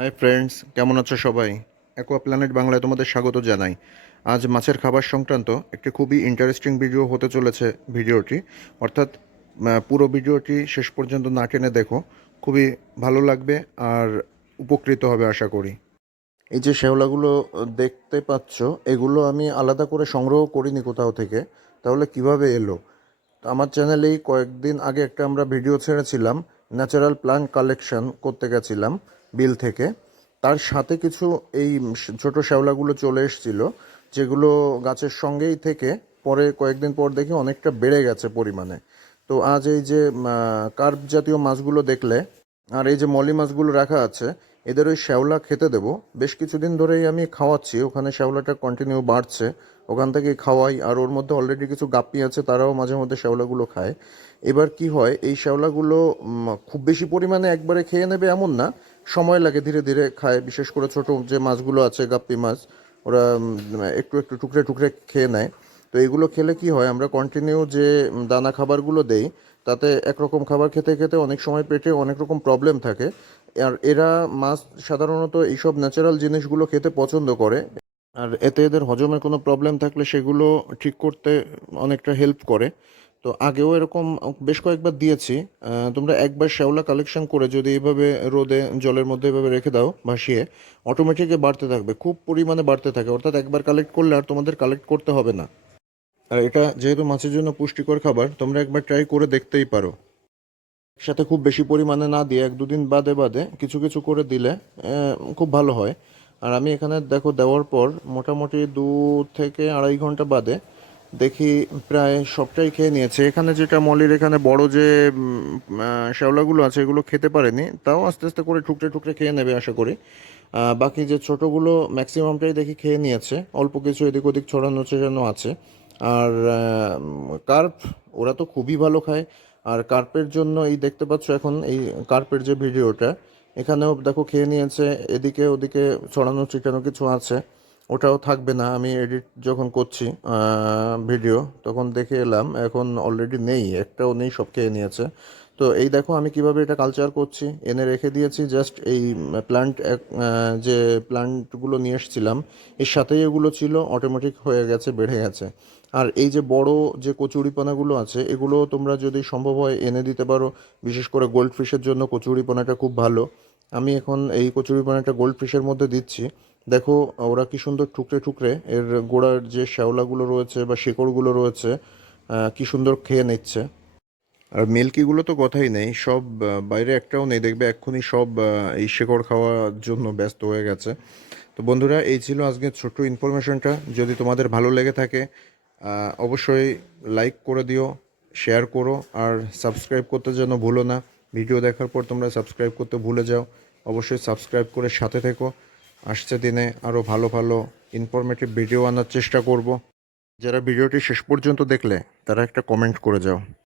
Hi friends, কেমন আছো সবাই? অ্যাকোয়া প্ল্যানেট বাংলায় তোমাদের স্বাগত জানাই। আজ মাছের খাবার সংক্রান্ত একটি খুবই ইন্টারেস্টিং ভিডিও হতে চলেছে ভিডিওটি, অর্থাৎ পুরো ভিডিওটি শেষ পর্যন্ত না টেনে দেখো, খুবই ভালো লাগবে আর উপকৃত হবে আশা করি। এই যে শ্যাওলাগুলো দেখতে পাচ্ছ, এগুলো আমি আলাদা করে সংগ্রহ করিনি কোথাও থেকে। তাহলে কিভাবে এলো? তো আমার চ্যানেলেই কয়েকদিন আগে একটা আমরা ভিডিও ছেড়েছিলাম, ন্যাচারাল প্লান্ট কালেকশন করতে গেছিলাম বিল থেকে। তার সাথে কিছু এই ছোট শ্যাওলাগুলো চলে এসেছিলো, যেগুলো গাছের সঙ্গেই থেকে পরে কয়েকদিন পর দেখি অনেকটা বেড়ে গেছে পরিমাণে। তো আজ এই যে কার্প জাতীয় মাছগুলো দেখলে, আর এই যে মলি মাছগুলো রাখা আছে, এদের ওই শ্যাওলা খেতে দেবো। বেশ কিছুদিন ধরেই আমি খাওয়াচ্ছি, ওখানে শ্যাওলাটা কন্টিনিউ বাড়ছে, ওখান থেকেই খাওয়াই। আর ওর মধ্যে অলরেডি কিছু গাপ্পি আছে, তারাও মাঝে মধ্যে শ্যাওলাগুলো খায়। এবার কি হয়, এই শ্যাওলাগুলো খুব বেশি পরিমাণে একবারে খেয়ে নেবে এমন না, সময় লাগে, ধীরে ধীরে খায়। বিশেষ করে ছোট যে মাছগুলো আছে, গাপ্পি মাছ, ওরা একটু একটু টুকরে টুকরে খেয়ে নেয়। তো এগুলো খেলে কি হয়, আমরা কন্টিনিউ যে দানা খাবারগুলো দেই, তাতে একরকম খাবার খেতে খেতে অনেক সময় পেটে অনেক রকম প্রবলেম থাকে। আর এরা মাছ সাধারণত এইসব ন্যাচারাল জিনিসগুলো খেতে পছন্দ করে। আর এতে এদের হজমের কোনো প্রবলেম থাকলে সেগুলো ঠিক করতে অনেকটা হেল্প করে। তো আগেও এরকম বেশ কয়েকবার দিয়েছি। তোমরা একবার শ্যাওলা কালেকশন করে যদি এইভাবে রোদে জলের মধ্যে এভাবে রেখে দাও ভাসিয়ে, অটোমেটিকই বাড়তে থাকবে, খুব পরিমাণে বাড়তে থাকে। অর্থাৎ একবার কালেক্ট করলে আর তোমাদের কালেক্ট করতে হবে না। আর এটা যেহেতু মাছের জন্য পুষ্টিকর খাবার, তোমরা একবার ট্রাই করে দেখতেই পারো। সাথে খুব বেশি পরিমাণে না দিয়ে এক দুদিন বাদে বাদে কিছু কিছু করে দিলে খুব ভালো হয়। আর আমি এখানে দেখো দেওয়ার পর মোটামুটি 2 থেকে আড়াই ঘন্টা বাদে দেখি প্রায় সবটাই খেয়ে নিয়েছে। এখানে যেটা মলির এখানে বড় যে শ্যাওলাগুলো আছে, এগুলো খেতে পারেনি, তাও আস্তে আস্তে করে টুকরে টুকরে খেয়ে নেবে আশা করি। বাকি যে ছোটোগুলো ম্যাক্সিমামটাই দেখি খেয়ে নিয়েছে, অল্প কিছু এদিক ওদিক ছড়ানো ছেড়ানো আছে। আর কার্প, ওরা তো খুবই ভালো খায়। আর কার্পের জন্য এই দেখতে পাচ্ছ এখন এই কার্পের যে ভিডিওটা, এখানেও দেখো খেয়ে নিয়েছে। এদিকে ওদিকে ছড়ানো ছিটানো কিছু আছে, ওটাও থাকবে না। আমি এডিট যখন করছি ভিডিও, তখন দেখে এলাম এখন অলরেডি নেই, একটাও নেই, সব খেয়ে নিয়েছে। তো এই দেখো আমি কিভাবে এটা কালচার করছি, এনে রেখে দিয়েছি জাস্ট এই প্ল্যান্ট, যে প্ল্যান্টগুলো নিয়ে এসেছিলাম এর সাথেই এগুলো ছিল, অটোমেটিক হয়ে গেছে, বেড়ে গেছে। আর এই যে বড় যে কচুরিপানাগুলো আছে, এগুলো তোমরা যদি সম্ভব হয় এনে দিতে পারো। বিশেষ করে গোল্ড ফিশের জন্য কচুরিপানাটা খুব ভালো। আমি এখন এই কচুরিপানাটা গোল্ড ফিশের মধ্যে দিচ্ছি। দেখো ওরা কি সুন্দর টুকরে টুকরে এর গোড়ার যে শ্যাওলাগুলো রয়েছে বা শিকড়গুলো রয়েছে, কি সুন্দর খেয়ে নিচ্ছে। আর মিল্কিগুলো তো কথাই নেই, সব বাইরে একটাও নেই, দেখবে এক্ষুনি সব এই শেকড় খাওয়ার জন্য ব্যস্ত হয়ে গেছে। তো বন্ধুরা, এই ছিল আজকের ছোট্ট ইনফরমেশনটা। যদি তোমাদের ভালো লেগে থাকে, অবশ্যই লাইক করে দিও, শেয়ার করো, আর সাবস্ক্রাইব করতে যেন ভুলো না। ভিডিও দেখার পর তোমরা সাবস্ক্রাইব করতে ভুলে যাও। অবশ্যই সাবস্ক্রাইব করে সাথে থেকো। আসছে দিনে আরও ভালো ভালো ইনফরমেটিভ ভিডিও আনার চেষ্টা করব। যারা ভিডিওটি শেষ পর্যন্ত দেখলে, তারা একটা কমেন্ট করে যাও।